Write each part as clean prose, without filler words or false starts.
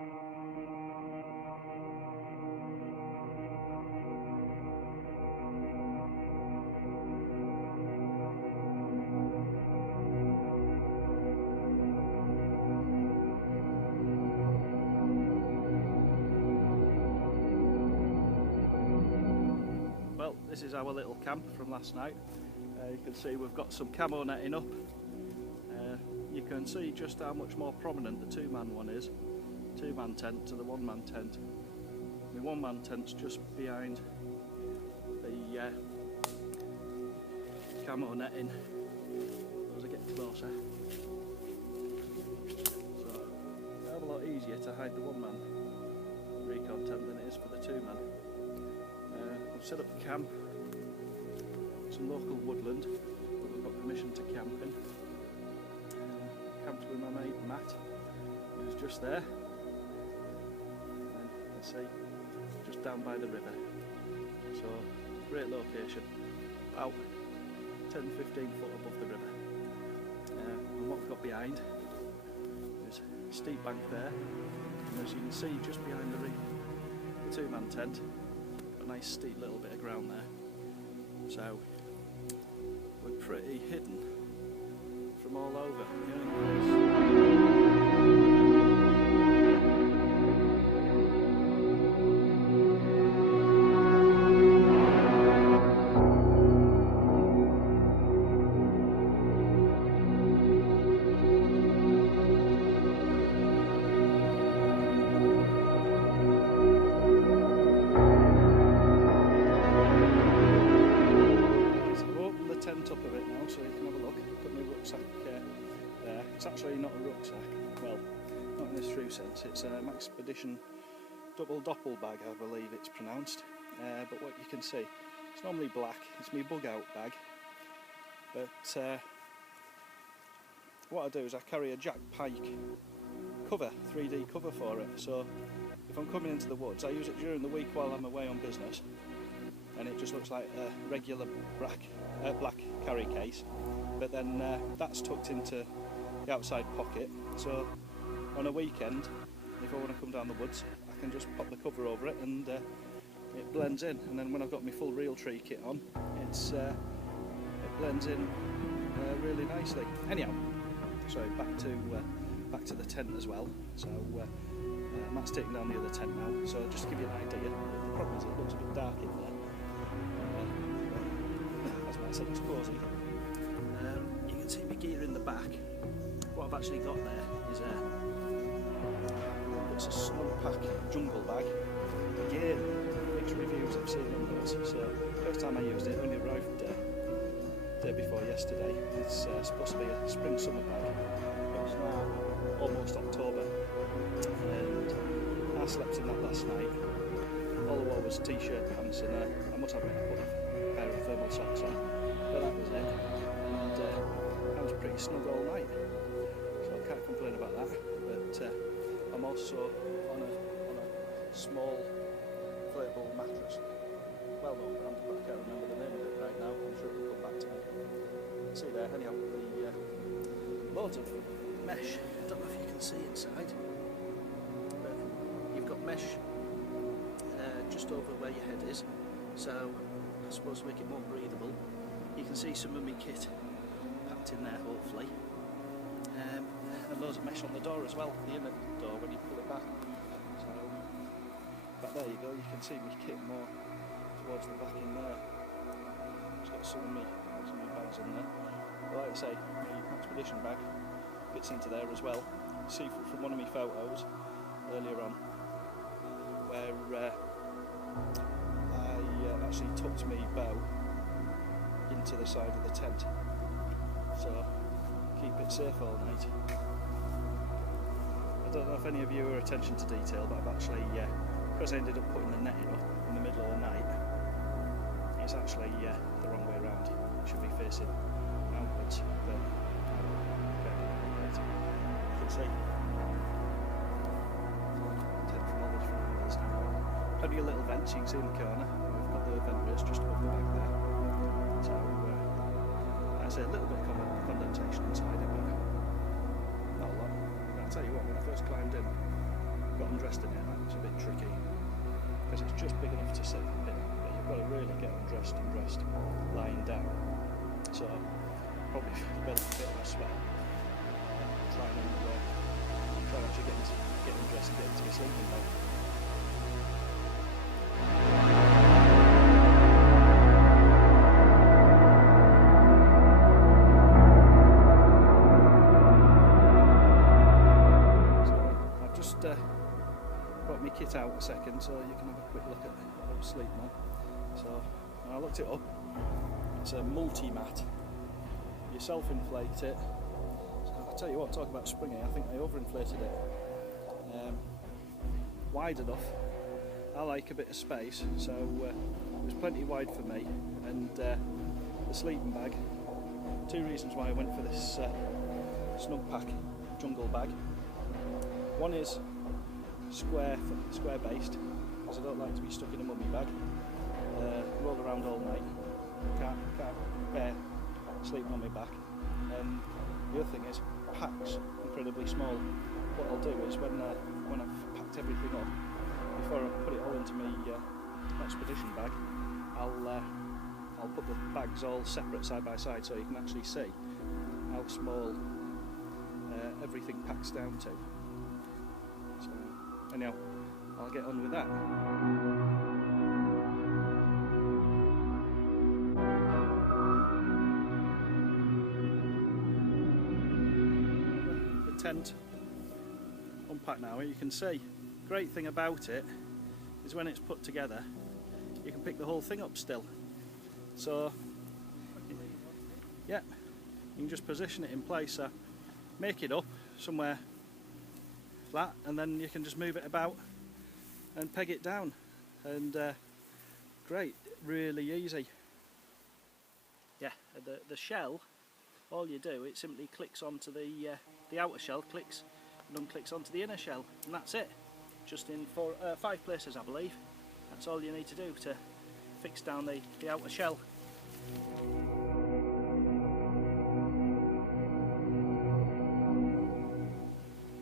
Well, this is our little camp from last night. You can see we've got some camo netting up. You can see just how much more prominent the two-man one is. Two-man tent to the one-man tent. The one-man tent's just behind the camo netting. As I get closer, so a hell of a lot easier to hide the one-man recon tent than it is for the two-man. I've set up camp, some local woodland that we've got permission to camp in. Camped with my mate Matt, who's just there, and you can see just down by the river. So great location, about 10-15 foot above the river. And what we've got behind is a steep bank there, and as you can see just behind the two-man tent, a nice steep little bit of ground there. So we're pretty hidden from all over. Up a bit now so you can have a look. Got my rucksack there. It's actually not a rucksack, well, not in this true sense. It's a Maxpedition double doppel bag, I believe it's pronounced. But what you can see, it's normally black. It's my bug out bag. But what I do is I carry a Jack Pike cover, 3D cover for it. So if I'm coming into the woods, I use it during the week while I'm away on business. And it just looks like a regular black carry case, but then that's tucked into the outside pocket, so on a weekend if I want to come down the woods I can just pop the cover over it and it blends in, and then when I've got my full reel tree kit on it blends in really nicely. Anyhow, so back to the tent as well. So Matt's taking down the other tent now, so just to give you an idea, the problem is it looks a bit dark in there. As Matt said, it's cosy. You can see my gear in the back. What I've actually got there is it's a snugpak jungle bag. Again, mixed reviews I've seen on those. So first time I used it, only arrived day before yesterday. It's supposed to be a spring summer bag. It's now almost October, and I slept in that last night. All I wore was t-shirt, pants, and I must admit I put a pair of thermal socks on, but that was it, and I was pretty snug all night, so I can't complain about that. But I'm also on a small inflatable mattress, well known brand, but I can't remember the name of it right now. I'm sure it'll come back to me. See there, anyhow, loads of mesh. I don't know if you can see inside, but you've got mesh just over where your head is, so I suppose to make it more breathable. You can see some of my kit packed in there, hopefully, and loads of mesh on the door as well, the inner door when you pull it back. So, but there you go, you can see my kit more towards the back in there. It's got some of my bags in there. But like I say, my Maxpedition bag fits into there as well. You see from one of my photos earlier on where I actually tucked my bow into the side of the tent, so keep it safe all night. I don't know if any of you are attention to detail, but I've actually, because I ended up putting the netting up in the middle of the night, it's actually the wrong way around. It should be facing outwards, but you can see tent from all the different angles now. Plenty of little vents you can see in the corner. We've got the vent race just above the back there. So, like I say, a little bit of condensation inside it, but not a lot. But I'll tell you what, when I first climbed in, got undressed in it, that's a bit tricky because it's just big enough to sit in, but you've got to really get undressed and dressed lying down. So probably build a bit of a sweat. Try and actually get undressed and get into your sleeping bag. Got my kit out a second so you can have a quick look at what I was sleeping on. So I looked it up. It's a multi-mat. You self-inflate it. So I'll tell you what, talk about springy, I think they overinflated it. Wide enough. I like a bit of space, so it was plenty wide for me. And the sleeping bag. 2 reasons why I went for this snugpak jungle bag. One is square based, because I don't like to be stuck in a mummy bag. Roll around all night. Can't bear sleeping on my back. And the other thing is, packs incredibly small. What I'll do is when I've packed everything up, before I put it all into my Maxpedition bag, I'll put the bags all separate side by side so you can actually see how small everything packs down to. So anyhow, I'll get on with that. The tent unpacked now, you can see. Great thing about it is when it's put together, you can pick the whole thing up still. So yeah, you can just position it in place. So make it up somewhere flat, and then you can just move it about and peg it down, and great, really easy. Yeah, the shell, all you do, it simply clicks onto the outer shell, clicks and unclicks onto the inner shell, and that's it. Just in 5 places, I believe. That's all you need to do to fix down the outer shell.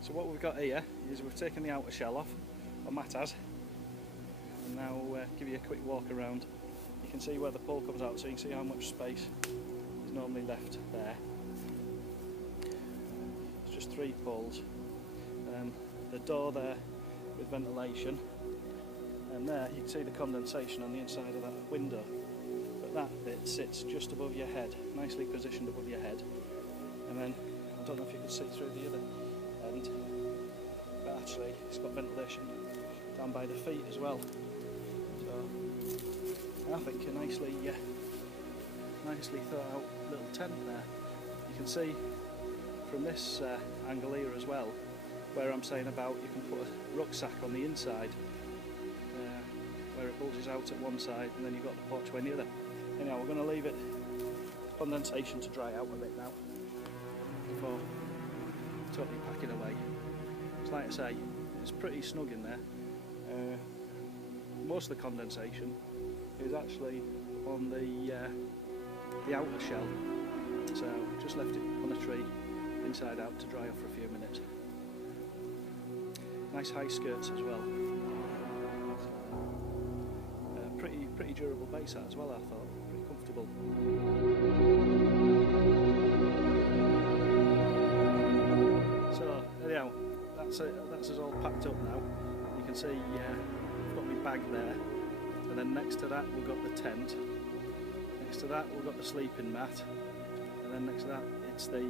So what we've got here is we've taken the outer shell off, or Matt has, and now give you a quick walk around. You can see where the pole comes out, so you can see how much space is normally left there. It's just 3 poles. The door there with ventilation, and there you can see the condensation on the inside of that window. But that bit sits just above your head, nicely positioned above your head. And then, I don't know if you can see through the other end, but actually it's got ventilation down by the feet as well. So I think a nicely thought out little tent there. You can see from this angle here as well, where I'm saying about you can put a rucksack on the inside, where it bulges out at one side, and then you've got the porchway on the other. Anyhow, we're going to leave it condensation to dry out a bit now before totally packing away. So like I say, it's pretty snug in there. Most of the condensation is actually on the outer shell, so just left it on a tree inside out to dry off for a few minutes. Nice high skirts as well. Pretty durable base that as well, I thought. Pretty comfortable. So anyhow, that's us all packed up now. You can see I've got my bag there, and then next to that we've got the tent. Next to that we've got the sleeping mat, and then next to that it's the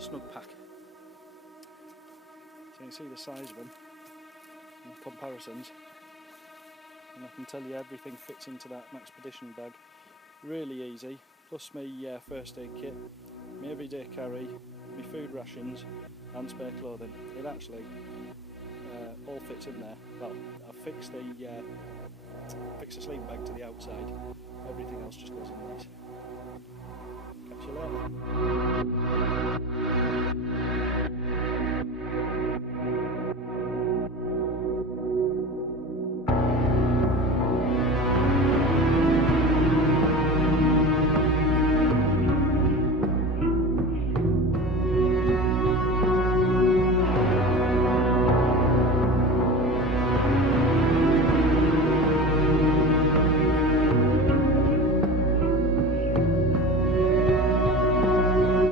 snugpak. So you can see the size of them in comparisons, and I can tell you everything fits into that Maxpedition bag really easy, plus my first aid kit, my everyday carry, my food rations and spare clothing. It actually all fits in there. Well, I've fixed the sleeping bag to the outside, everything else just goes in these. Catch you later.